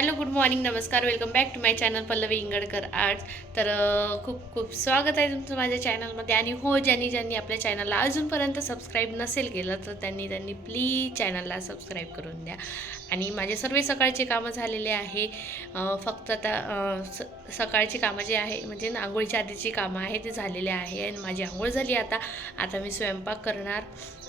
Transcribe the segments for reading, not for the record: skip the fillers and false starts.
Hello, good morning, नमस्कार, welcome back to my channel Pallavi Ingadkar arts. तर खूप खूप स्वागत आहे तुमचं माझ्या चॅनलमध्ये. आणि हो, ज्यांनी आपल्या चॅनलला अजूनपर्यंत सबस्क्राईब नसेल केलं तर त्यांनी प्लीज चॅनलला सबस्क्राईब करून द्या. आणि माझे सर्व सकाळचे कामं झालेले आहे. फक्त आता सकाळची कामं जे आहे म्हणजे आंघोळीच्या आधीची कामं आहे ते झालेले आहे. आणि माझी आंघोळ झाली. आता मी स्वयंपाक करणार.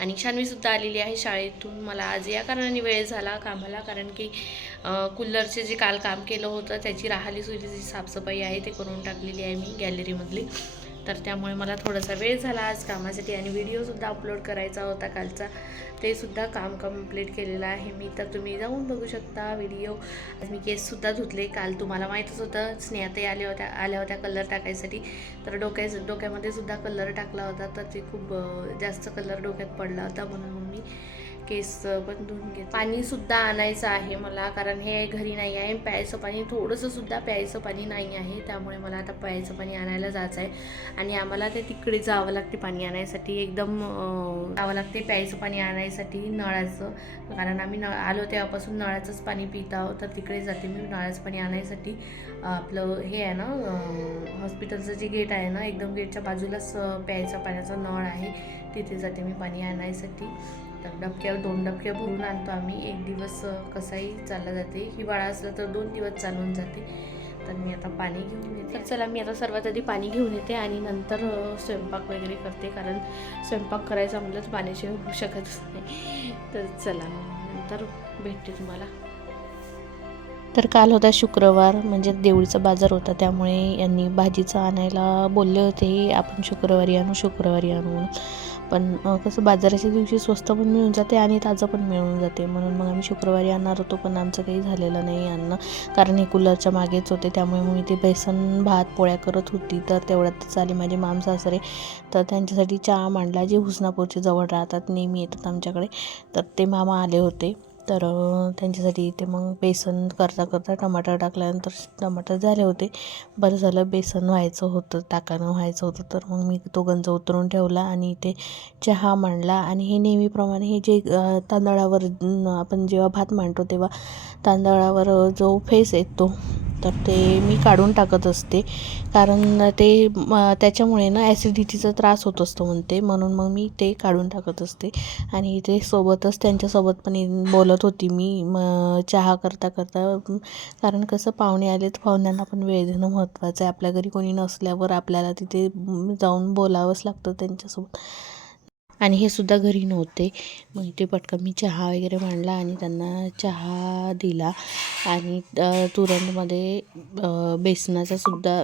आणि शान्वीसुद्धा आलेली आहे शाळेतून. मला आज या कारणाने वेळ झाला कामाला, कारण की कूलरचे जे काल काम केलं होतं त्याची राहिली सुईची साफसफाई आहे ते करून टाकलेली आहे मी गॅलरीमधली. तर त्यामुळे मला थोडासा वेळ झाला आज कामासाठी. आणि व्हिडिओसुद्धा अपलोड करायचा होता कालचा, ते सुद्धा काम कंप्लीट केलेलं आहे मी. तर तुम्ही जाऊन बघू शकता व्हिडिओ. मी केससुद्धा धुतले. काल तुम्हाला माहीतच होतं स्नेहाताई आल्या होत्या कलर टाकायसाठी. तर डोक्यामध्ये सुद्धा कलर टाकला होता. तर ते खूप जास्त कलर डोक्यात पडला होता, म्हणून मग मी केस पण धुवून घेते. पाणीसुद्धा आणायचं आहे मला, कारण हे घरी नाही आहे. प्यायचं पाणी थोडंसंसुद्धा प्यायचं पाणी नाही आहे, त्यामुळे मला आता प्यायचं पाणी आणायला जायचं आहे. आणि आम्हाला ते तिकडे जावं लागते पाणी आणायसाठी, एकदम जावं लागते प्यायचं पाणी आणायसाठी नळाचं. कारण आम्ही आलो तेव्हापासून नळाचंच पाणी पित आहोत. तर तिकडे जाते मी नळाचं पाणी आणायसाठी. आपलं हे आहे ना हॉस्पिटलचं जे गेट आहे ना, एकदम गेटच्या बाजूलाच प्यायचा पाण्याचा नळ आहे, तिथे जाते मी पाणी आणायसाठी. तर दोन डबक्या भरून आणतो आम्ही. एक दिवस कसाही चालला जाते, हिवाळा असला तर 2 दिवस चालून जाते. तर मी आता पाणी घेऊन येते. तर चला, मी आता सर्वात आधी पाणी घेऊन येते आणि नंतर स्वयंपाक वगैरे करते, कारण स्वयंपाक करायचा म्हटलं तर पाण्याशिवाय होऊ शकतच नाही. तर चला, नंतर भेटते तुम्हाला. तर काल होता शुक्रवार, म्हणजे देवळीचा बाजार होता, त्यामुळे यांनी भाजीचं आणायला बोलले होते, आपण शुक्रवारी आणू. पण कसं बाजाराच्या दिवशी स्वस्त पण मिळून जाते आणि ताजं पण मिळून जाते, म्हणून मग आम्ही शुक्रवारी आणणार होतो. पण आमचं काही झालेलं नाही आणणं, कारण हे कूलरच्या मागेच होते. त्यामुळे मग मी ते बेसन भात पोळ्या करत होती. तर तेवढ्यातच आले माझे मामसासरे. तर त्यांच्यासाठी चहा मांडला, जे हुसनापूरचे जवळ राहतात, नेहमी येतात आमच्याकडे. तर ते मामा आले होते. तर त्यांच्यासाठी इथे मग बेसन करता टमाटर टाकल्यानंतर टमाटर झाले होते. बरं झालं, बेसन टाकानं व्हायचं होतं. तर मग मी तो गंज उतरून ठेवला आणि इथे चहा मांडला. आणि हे नेहमीप्रमाणे हे जे तांदळावर आपण जेव्हा भात मांडतो तेव्हा तांदळावर जो फेस येतो, तर ते मी काढून टाकत असते, कारण ते त्याच्यामुळे ना ॲसिडिटीचा त्रास होत असतो म्हणते, म्हणून मग मी ते काढून टाकत असते. आणि इथे सोबतच त्यांच्यासोबत पण बोलत होती मी चहा करता, कारण कसं पाहुणे आले तर पाहुण्यांना पण वेळ देणं महत्त्वाचं आहे. आपल्या घरी कोणी नसल्यावर आपल्याला तिथे जाऊन बोलावंच लागतं त्यांच्यासोबत. आणि हे सुद्धा घरी नव्हते. मग इथे पटकन मी चहा वगैरे मांडला आणि त्यांना चहा दिला. आणि तुरंतमध्ये बेसनाचा सुद्धा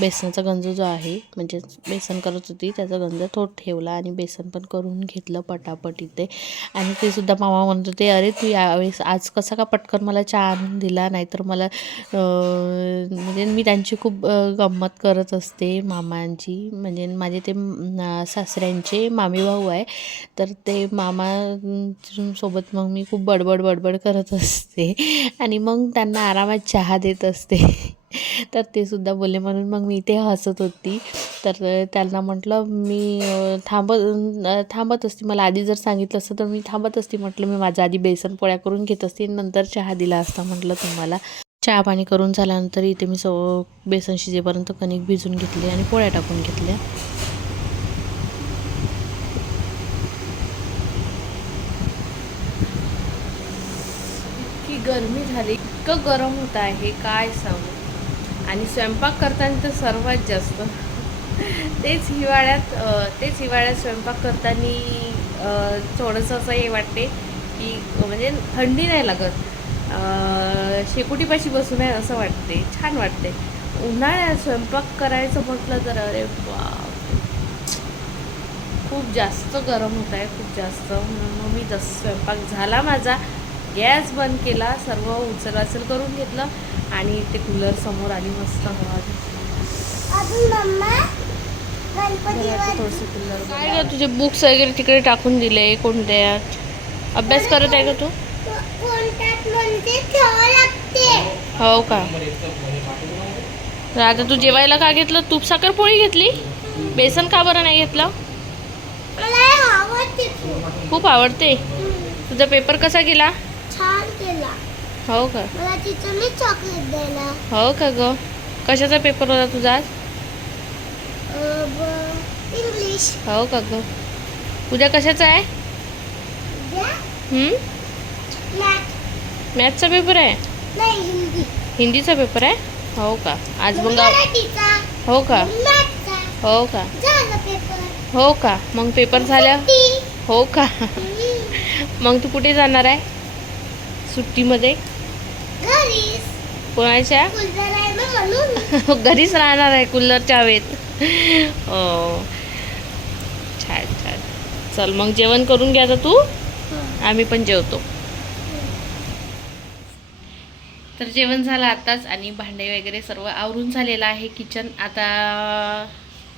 बेसनाचा गंज जो आहे, म्हणजे बेसन करत होती त्याचा गंज तो ठेवला आणि बेसन पण करून घेतलं पटापट इथे. आणि ते सुद्धा मामा म्हणत होते, अरे तू यावेळेस आज कसा का पटकन मला चहा आणून दिला, नाहीतर मला म्हणजे मी त्यांची खूप गंमत करत असते मामांची, म्हणजे माझे ते सासऱ्यांचे मामी भाऊ आहे. तर ते मामा सोबत मग मी खूप बडबड करत असते आणि मग त्यांना आरामात चहा देत असते. तर ते सुद्धा बोलले, म्हणून मग मी ते हसत होती. तर त्यांना म्हटलं मी थांबत असते, मला आधी जर सांगितलं असतं तर मी थांबत असते. म्हटलं मी माझा आधी बेसन पोळ्या करून घेत असते, नंतर चहा दिला असता म्हटलं तुम्हाला. चहा पाणी करून झाल्यानंतर इथे मी बेसन शिजेपर्यंत कणिक भिजून घेतली आणि पोळ्या टाकून घेतल्या. इतकी गरमी झाली, इतकं गरम होत आहे काय सांगू. आणि स्वयंपाक करताना तर सर्वात जास्त तेच हिवाळ्यात स्वयंपाक करताना थोडंसं असं हे वाटते की म्हणजे थंडी नाही लागत, शेकोटीपाशी बसून आहे असं वाटते, छान वाटते. उन्हाळ्यात स्वयंपाक करायचं म्हटलं तर अरे बाप, खूप जास्त गरम होत आहे, खूप जास्त. म्हणून मी जसं स्वयंपाक झाला माझा, गॅस बंद केला, सर्व उचल करून घेतलं आणि ते कूलर समोर आली, मस्त हवा. थोडंसं कूलर काय ग, तुझे बुक्स वगैरे तिकडे टाकून दिले कोणत्या? अभ्यास करत आहे का तू? हो का? आता तू जेवायला का घेतलं? तूप साखर पोळी घेतली, बेसन का बरं नाही घेतलं? खूप आवडते. तुझा पेपर कसा गेला? छान गेला. हो का? मला टीचरने चॉकलेट द्यायला. हो का ग? कशाचा पेपर होता तुझा आज? इंग्लिश. हो का ग? उद्या कशाचा आहे? मॅथ. मॅथचा पेपर आहे? नाही, हिंदी. हिंदीचा पेपर आहे? हो का? आज मग मराठीचा. हो का? मॅथचा. हो का? झाला पेपर. हो का? मग पेपर झाल्या सुट्टी. हो का? मग तू कुठे जाणार आहे सुट्टीमध्ये? घरीच. कोणाच्या? कूलर आहे ना म्हणून. घरीच राहणार आहे कूलरच्या हवेत. हो, छान छान. चल मग जेवण करून घ्या आता तू, आम्ही पण जेवतो. तर जेवण झालं आताच आणि भांडे वगैरे सर्व आवरून झालेलं आहे. किचन आता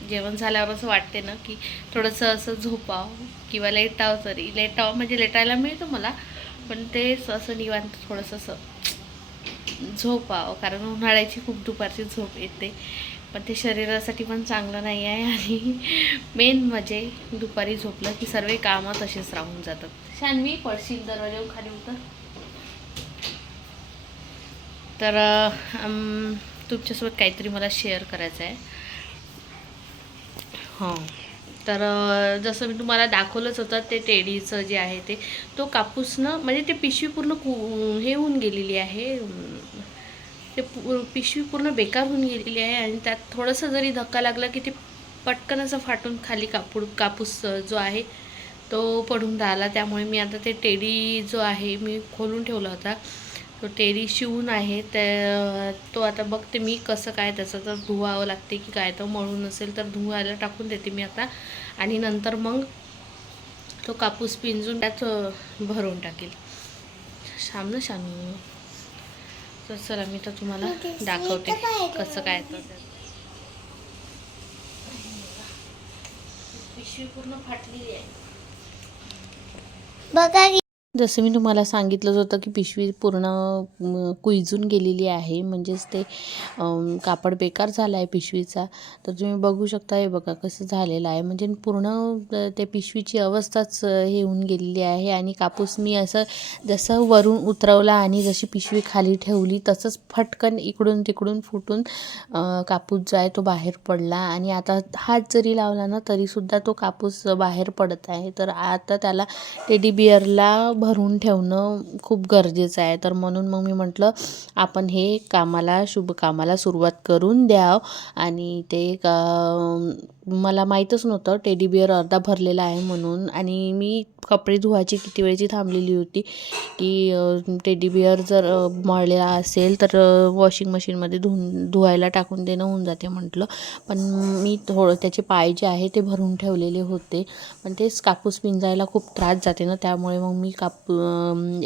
जेवण झाल्यावर असं वाटते ना की थोडंसं असं झोपावं किंवा लेटावं. तरी लेटावं म्हणजे लेटायला मिळतं मला, पण ते असं निवांत थोडंसं असं झोपावं, कारण उन्हाळ्याची खूप दुपारची झोप येते. पण ते शरीरासाठी पण चांगलं नाही आहे. आणि मेन म्हणजे दुपारी झोपलं की सर्व कामं तसेच राहून जातात. शान्वी पडशील, दरवाजावर खाली उतर. तर तुमच्यासोबत काहीतरी मला शेअर करायचं आहे. हां, तर जसं मी तुम्हाला दाखवलंच होतं ते टेडीचं जे आहे ते, तो कापूसनं म्हणजे ते पिशवी पूर्ण हे होऊन गेलेली आहे. ते पिशवी पूर्ण बेकार होऊन गेलेली आहे आणि त्यात थोडंसं जरी धक्का लागला की ते पटकन असं फाटून खाली कापूस जो आहे तो पडून राहिला. त्यामुळे मी आता ते टेडी जो आहे मी खोलून ठेवला होता, तो टेडी शिवून आहे. तो आता बघते मी कसं काय त्याचं, तर धुवावं लागते की काय, तर मळून असेल तर धुवायला टाकून देते मी आता. आणि नंतर मग तो कापूस पिंजून त्यात भरून टाकेल. सामनं शानू. तर चला मी तर तुम्हाला दाखवते कसं काय. तर पिशवी पूर्ण फाटलेली आहे बघा. जसं मी तुम्हाला सांगितलंच होतं की पिशवी पूर्ण कुजून गेलेली आहे, म्हणजेच ते कापड बेकार झाला आहे पिशवीचा. तर तुम्ही बघू शकता, हे बघा कसं झालेलं आहे, म्हणजे पूर्ण त्या पिशवीची अवस्थाच हे होऊन गेलेली आहे. आणि कापूस मी असं जसं वरून उतरवला आणि जशी पिशवी खाली ठेवली तसंच फटकन इकडून तिकडून फुटून कापूस जो आहे तो बाहेर पडला. आणि आता हात जरी लावला ना तरीसुद्धा तो कापूस बाहेर पडत आहे. तर आता त्याला टेडी बिअरला भरून ठेवणं खूप गरजेचं आहे. तर म्हणून मग मी म्हटलं आपण हे शुभ कामाला सुरुवात करून द्यावं. आणि ते मला माहीतच नव्हतं टेडी बिअर अर्धा भरलेला आहे म्हणून. आणि मी कपडे धुवायची किती वेळची थांबलेली होती की टेडी बिअर जर मळलेला असेल तर वॉशिंग मशीनमध्ये धुवायला टाकून देणं होऊन जाते म्हटलं. पण मी त्याचे पाय जे आहे ते भरून ठेवलेले होते. पण तेच कापूस पिंजायला खूप त्रास जाते ना, त्यामुळे मग मी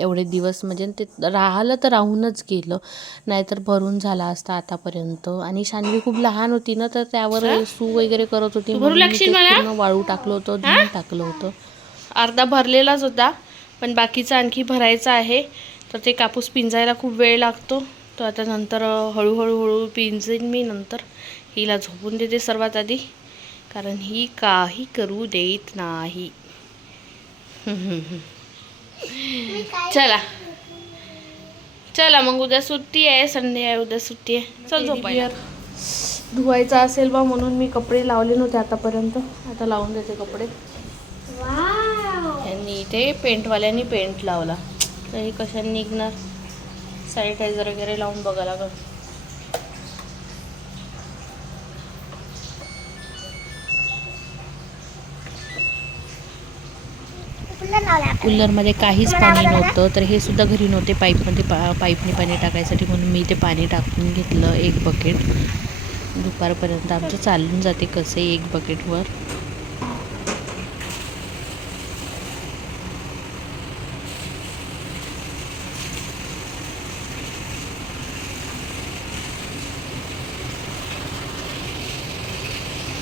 एवढे दिवस म्हणजे ते राहिलं तर राहूनच गेलं, नाहीतर भरून झाला असता आतापर्यंत. आणि शान्वी खूप लहान होती ना, तर त्यावर सू वगैरे करत होती म्हणून मी ते पूर्ण वाळू टाकलं होतं, धुवून टाकलं होतं. अर्धा भरलेलाच होता, पण बाकीचा आणखी भरायचा आहे. तर ते कापूस पिंजायला खूप वेळ लागतो. तर आता नंतर हळूहळू पिंजेन मी. नंतर हिला झोपून देते सर्वात आधी, कारण ही काही करू देत नाही. चला चला मग उद्या सुट्टी आहे, संडे आहे, उद्या सुट्टी आहे. चल झोपायला. धुवायचा असेल बा म्हणून मी कपडे लावले नव्हते आतापर्यंत, आता लावून देते कपडे. यांनी इथे पेंटवाल्यांनी पेंट लावला, तर हे कशाने निघणार. सॅनिटायझर वगैरे लावून बघा लागल. कूलरमध्ये काहीच पाणी नव्हतं, तर हे सुद्धा घरी नव्हते. पाईपने पाणी टाकायसाठी म्हणून मी ते पाणी टाकून घेतलं 1 बकेट. दुपारपर्यंत आमचं चालून जाते कसं 1 बकेटवर.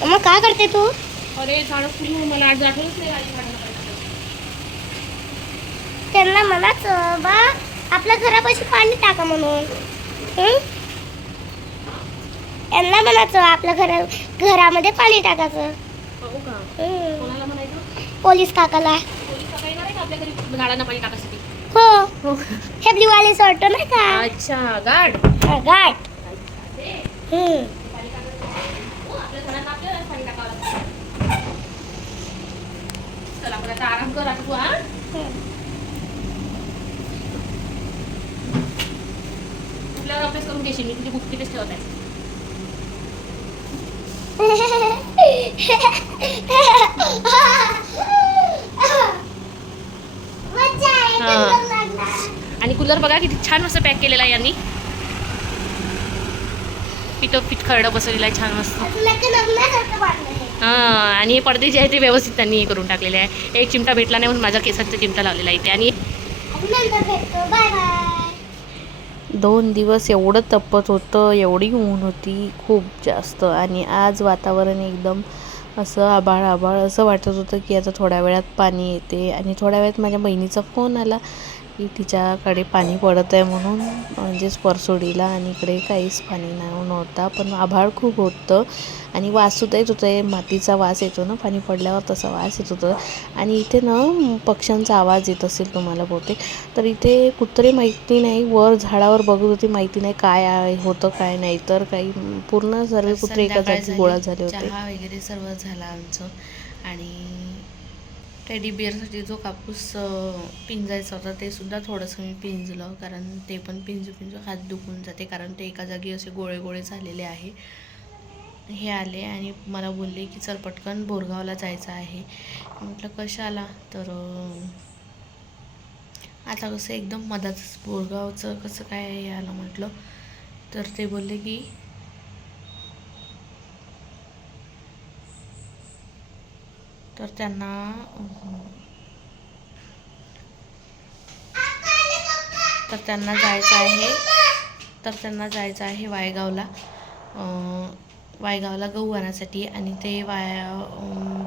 मग काय करते तू? अरे झाडं फुलं, मला आज आठवलंच नाही. त्यांना म्हणाच बा आपल्या घरापाशी पाणी टाका म्हणून. यांना म्हणायचं आपल्या घरामध्ये पाणी टाकायचं. हो का? कोणाला म्हणायचं? पोलीस काकाला. पोलीस काका येणार आहे का आपल्या घरी झाडांना पाणी टाकायसाठी? हो हो. हे ब्ल्यू वाले शर्ट नाही का अच्छा गाड. हा, गाठ चला आपण आता आराम कर आता तू. हा कुठल्यावर अभ्यास करून घेशील मी तुझी बुक तिथेच ठेवत आहे. मज्जा आहे हा. एकदम लागणार. आणि कूलर बघा किती छान मस्त पॅक केलेला आहे यांनी. पिठोपीठ खरडं बसवलेलं आहे छान मस्त. असं नका नगण्यासारखं वाटलं हे. हां आणि हे पडदे जे आहे ते व्यवस्थित त्यांनी हे करून टाकलेले आहे. एक चिमटा भेटला नाही म्हणून माझ्या केसाचा चिमटा लावलेला आहे इथे. आणि आपण नंतर भेटतो. Bye bye. 2 दिवस एवढं तपत होतं, एवढी ऊन होती खूप जास्त. आणि आज वातावरण एकदम असं आभाळ आभाळ असं वाटत होतं की आता थोड्या वेळात पाणी येते. आणि थोड्या वेळात माझ्या बहिणीचा फोन आला की तिच्याकडे पाणी पडत आहे म्हणून, म्हणजेच परसोडीला. आणि इकडे काहीच पाणी नव्हता, पण आभाळ खूप होतं आणि वाससुद्धा येत होतं. मातीचा वास येतो ना पाणी पडल्यावर, तसा वास येत होतं. आणि इथे ना पक्ष्यांचा आवाज येत असेल तुम्हाला बहुतेक. तर इथे कुत्रे माहिती नाही वर झाडावर बघत होते, माहिती नाही काय होतं काय नाही. तर काही पूर्ण सर्व कुत्रे एका जागी गोळा झाले होते. चहा वगैरे सर्व झाला आमचं. आणि टेडी बिअरसाठी जो कापूस पिंजायचा होता ते सुद्धा थोडंसं मी पिंजलं, कारण ते पण पिंजू हात दुखून जाते, कारण ते एका जागी असे गोळे गोळे झालेले आहे. हे आले आणि मला बोलले की चल पटकन बोरगावला जायचं आहे. म्हटलं कशाला, तर आता कसं एकदम मधात बोरगावचं कसं काय आलं म्हटलं. तर ते बोलले की तर त्यांना जायचं आहे वायगावला. वायगावला गहू आणण्यासाठी. आणि ते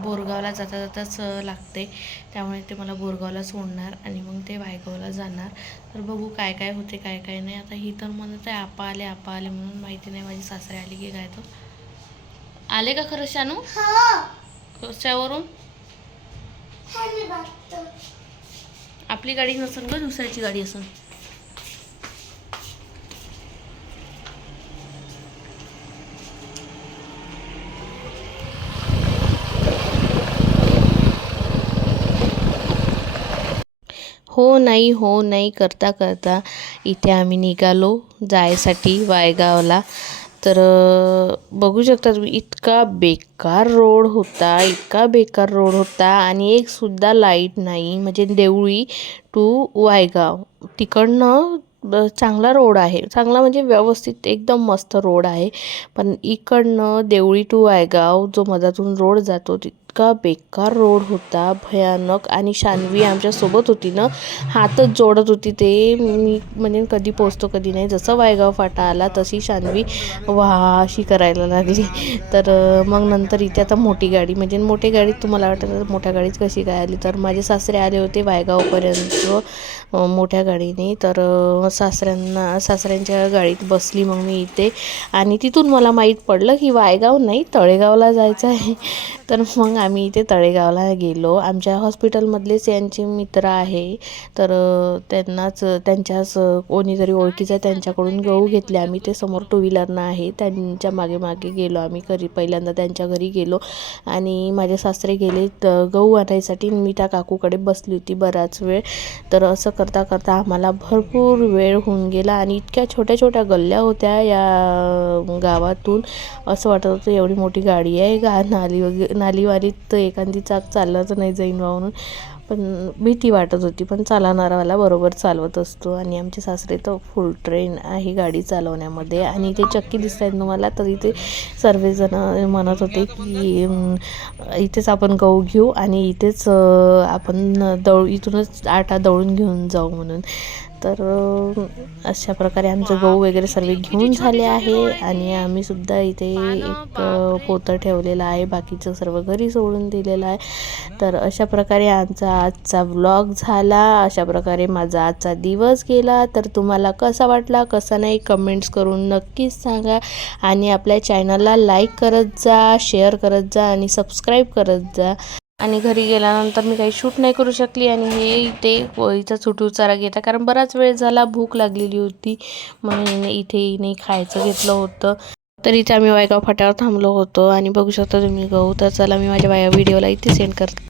बोरगावला जाताच लागते, त्यामुळे ते मला बोरगावला सोडणार आणि मग ते वायगावला जाणार. तर बघू काय काय होते काय काय नाही. आता ही तर म्हणत आहे आपा आले म्हणून, माहिती नाही माझी सासरे आली की काय. तर आले का खरं शानू? कशावरून? आपली गाडी नसेल का, दुसऱ्याची गाडी असेल. हो नाही करता करता इथे आम्ही निघालो जायसाठी वायगावला. तर बघू शकता तुम्ही इतका बेकार रोड होता आणि एकसुद्धा लाईट नाही. म्हणजे देवळी टू वायगाव तिकडनं चांगला रोड आहे, चांगला म्हणजे व्यवस्थित एकदम मस्त रोड आहे. पण इकडनं देवळी टू वायगाव जो मधातून रोड जातो इतका बेकार रोड होता, भयानक. आणि शान्वी आमच्यासोबत होती ना, हातच जोडत होती. ते मी म्हणजे कधी पोचतो कधी नाही. जसं वायगाव फाटा आला तशी शान्वी अशी करायला लागली. तर मग नंतर इथे आता मोठी गाडीत तुम्हाला वाटतं मोठ्या गाडीत कशी काय आली, तर माझे सासरे आले होते वायगावपर्यंत मोठ्या गाडीने. तर सासऱ्यांच्या गाडीत बसली मग मी इथे. आणि तिथून मला माहीत पडलं की वायगाव नाही तळेगावला जायचं आहे. तर मग आम्ही इथे तळेगावला गेलो. आमच्या हॉस्पिटलमधलेच यांचे मित्र आहे, तर त्यांच्याच कोणीतरी ओळखीचं आहे, त्यांच्याकडून गहू घेतले आम्ही. ते समोर 2 व्हीलरनं आहे, त्यांच्या मागे गेलो आम्ही. पहिल्यांदा त्यांच्या घरी गेलो आणि माझे सासरे गेले गहू आणायसाठी. मी त्या काकूकडे बसली होती बराच वेळ. तर असं करता करता आम्हाला भरपूर वेळ होऊन गेला. आणि इतक्या छोट्या छोट्या गल्ल्या होत्या या गावातून, असं वाटत होतं एवढी मोठी गाडी आहे का, नालीवालीत एखादी चाक चाललाच नाही जाईन म्हणून. पण भीती वाटत होती, पण चालवणारावाला बरोबर चालवत असतो. आणि आमचे सासरे तर फुल ट्रेन आहे गाडी चालवण्यामध्ये. आणि इथे चक्की दिसत आहेत तुम्हाला, तर इथे सर्वजण म्हणत होते की इथेच आपण गहू घेऊ आणि इथेच आपण इथूनच आटा दळून घेऊन जाऊ म्हणून. तर अशा प्रकारे आमचं गहू वगैरे सर्व घेऊन झाले आहे. आणि आम्ही सुद्धा इथे एक पोतं ठेवलेलं आहे, बाकीचं सर्व घरी सोडून दिलेलं आहे. तर अशा प्रकारे आमचा आजचा व्लॉग झाला, अशा प्रकारे माझा आजचा दिवस गेला. तर तुम्हाला कसा वाटला कसा नाही कमेंट्स करून नक्कीच सांगा. आणि आपल्या चॅनलला लाईक करत जा, शेअर करत जा आणि सबस्क्राईब करत जा. आणि घरी गेल्यानंतर मी काही शूट नाही करू शकली आणि हे इथे पोळीचा उचारा घेता कारण बराच वेळ झाला भूक लागलेली होती म्हणून इथे नाही खायचं घेतलं होतं. तर इथे आम्ही वायगाव फाट्यावर थांबलो होतो आणि बघू शकता तुम्ही गहू. तर चला मी माझ्या व्हिडिओला इथे सेंड करते.